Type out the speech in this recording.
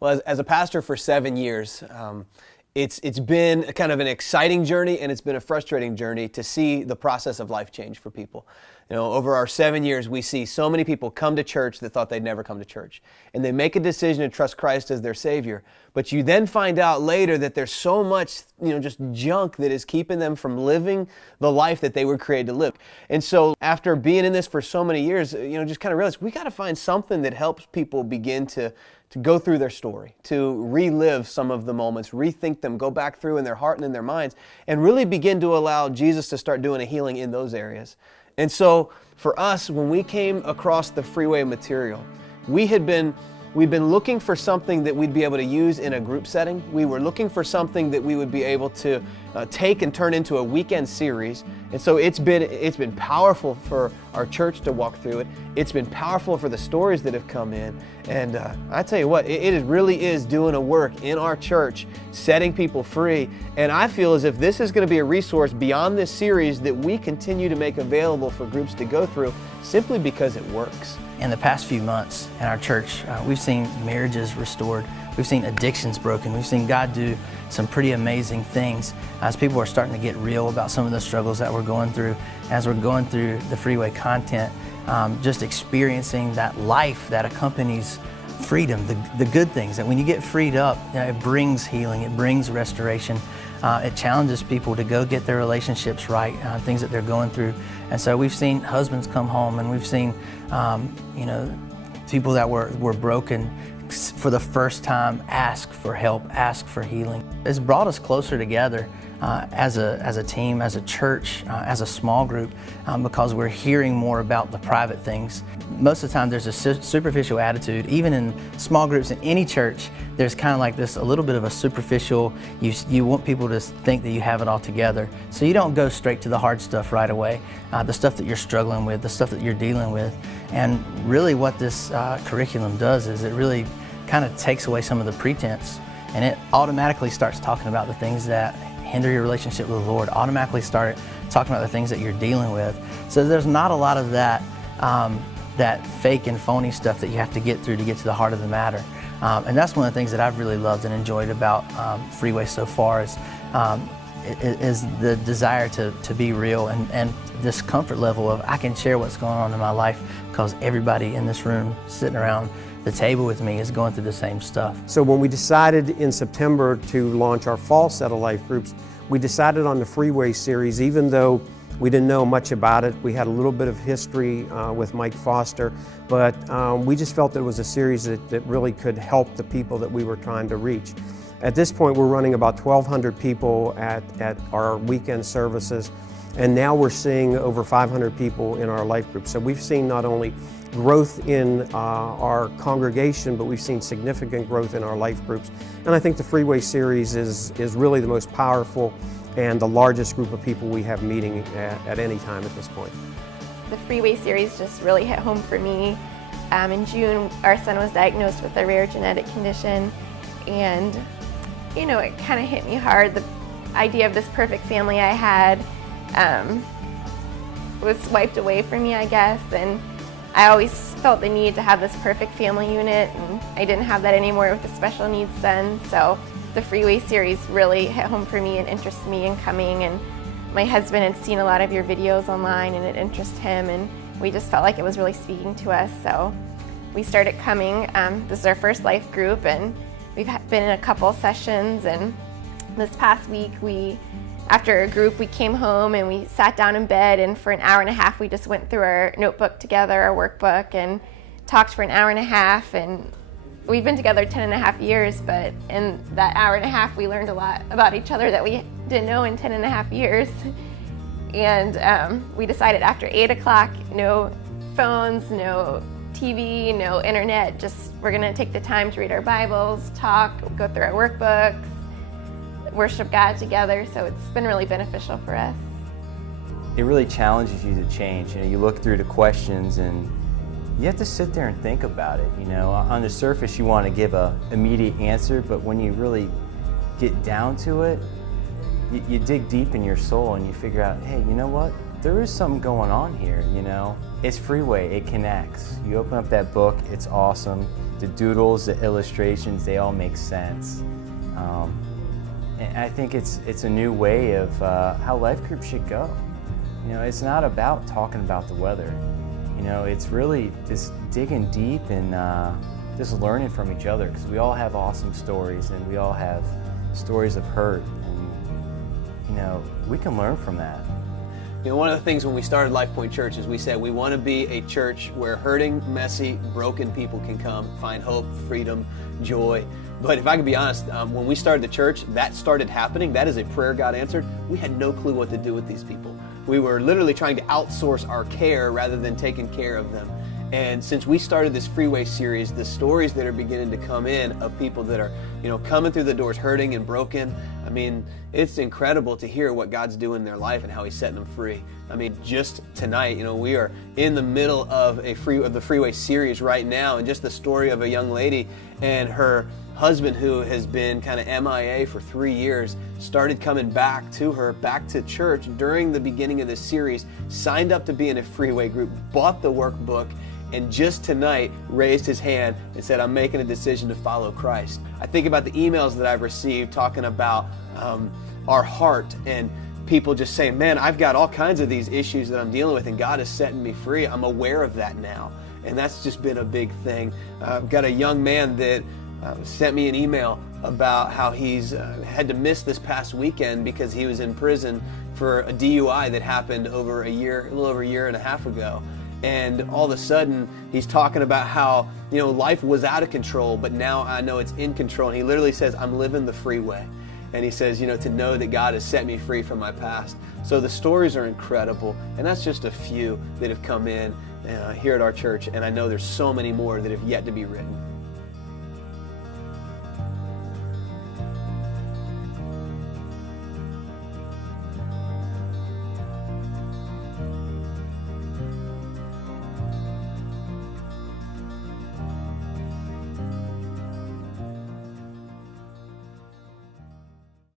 Well, as a pastor for 7 years, it's been kind of an exciting journey, and it's been a frustrating journey to see the process of life change for people. You know, over our 7 years, we see so many people come to church that thought they'd never come to church. And they make a decision to trust Christ as their Savior. But you then find out later that there's so much, just junk that is keeping them from living the life that they were created to live. And so after being in this for so many years, just kind of realized we got to find something that helps people begin to go through their story, to relive some of the moments, rethink them, go back through in their heart and in their minds, and really begin to allow Jesus to start doing a healing in those areas. And so for us, when we came across the Freeway material, we'd been looking for something that we'd be able to use in a group setting. We were looking for something that we would be able to take and turn into a weekend series. And so it's been powerful for our church to walk through it. It's been powerful for the stories that have come in. And I tell you what, it really is doing a work in our church, setting people free. And I feel as if this is going to be a resource beyond this series that we continue to make available for groups to go through simply because it works. In the past few months in our church, we've seen marriages restored. We've seen addictions broken. We've seen God do some pretty amazing things as people are starting to get real about some of the struggles that we're going through. As we're going through the Freeway content, just experiencing that life that accompanies freedom, the good things, that when you get freed up, it brings healing, it brings restoration. It challenges people to go get their relationships right, things that they're going through. And so we've seen husbands come home, and we've seen people that were broken for the first time ask for help, ask for healing. It's brought us closer together as a team, as a church, as a small group, because we're hearing more about the private things. Most of the time there's a superficial attitude, even in small groups in any church. There's kind of like this, a little bit of a superficial, you want people to think that you have it all together. So you don't go straight to the hard stuff right away, the stuff that you're struggling with, the stuff that you're dealing with. And really what this curriculum does is it really kind of takes away some of the pretense, and it automatically starts talking about the things that hinder your relationship with the Lord, automatically start talking about the things that you're dealing with. So there's not a lot of that fake and phony stuff that you have to get through to get to the heart of the matter. And that's one of the things that I've really loved and enjoyed about Freeway so far is the desire to be real and this comfort level of I can share what's going on in my life because everybody in this room sitting around the table with me is going through the same stuff. So when we decided in September to launch our fall set of life groups, we decided on the Freeway Series, even though we didn't know much about it. We had a little bit of history with Mike Foster, but we just felt that it was a series that really could help the people that we were trying to reach. At this point, we're running about 1,200 people at our weekend services, and now we're seeing over 500 people in our life groups. So we've seen not only growth in our congregation, but we've seen significant growth in our life groups. And I think the Freeway Series is really the most powerful and the largest group of people we have meeting at any time at this point. The Freeway Series just really hit home for me. In June, our son was diagnosed with a rare genetic condition, and it kind of hit me hard. The idea of this perfect family I had was wiped away from me, I guess, and I always felt the need to have this perfect family unit, and I didn't have that anymore with the special needs son. So the Freeway Series really hit home for me and interested me in coming, and my husband had seen a lot of your videos online and it interested him, and we just felt like it was really speaking to us. So we started coming. This is our first life group, and we've been in a couple sessions, and this past week after a group, we came home and we sat down in bed, and for an hour and a half we just went through our notebook together, our workbook, and talked for an hour and a half. And we've been together 10.5 years, but in that hour and a half we learned a lot about each other that we didn't know in 10.5 years. And we decided after 8 o'clock, no phones, no TV, no internet, just we're gonna take the time to read our Bibles, talk, go through our workbooks, worship God together. So it's been really beneficial for us. It really challenges you to change. You look through the questions and you have to sit there and think about it. On the surface you want to give an immediate answer, but when you really get down to it, you dig deep in your soul and you figure out, hey, you know what? There is something going on here, It's Freeway, it connects. You open up that book, it's awesome. the doodles, the illustrations, they all make sense. And I think it's a new way of how life groups should go. You know, it's not about talking about the weather. You know, it's really just digging deep and just learning from each other, because we all have awesome stories and we all have stories of hurt, and you know, we can learn from that. You know, one of the things when we started Lifepoint Church is we said we want to be a church where hurting, messy, broken people can come, find hope, freedom, joy. But if I could be honest, when we started the church, that started happening. That is a prayer God answered. We had no clue what to do with these people. We were literally trying to outsource our care rather than taking care of them. And since we started this Freeway Series, the stories that are beginning to come in of people that are, you know, coming through the doors hurting and broken, I mean, it's incredible to hear what God's doing in their life and how He's setting them free. I mean, just tonight, you know, we are in the middle of the Freeway Series right now, and just the story of a young lady and her husband, who has been kind of MIA for 3 years, started coming back to her, back to church during the beginning of this series, signed up to be in a Freeway group, bought the workbook, and just tonight raised his hand and said, I'm making a decision to follow Christ. I think about the emails that I've received talking about our heart, and people just saying, man, I've got all kinds of these issues that I'm dealing with and God is setting me free. I'm aware of that now. And that's just been a big thing. I've got a young man that sent me an email about how he's had to miss this past weekend because he was in prison for a DUI that happened over a little over a year and a half ago. And all of a sudden, he's talking about how, you know, life was out of control, but now I know it's in control. And he literally says, I'm living the freeway. And he says, you know, to know that God has set me free from my past. So the stories are incredible. And that's just a few that have come in here at our church. And I know there's so many more that have yet to be written.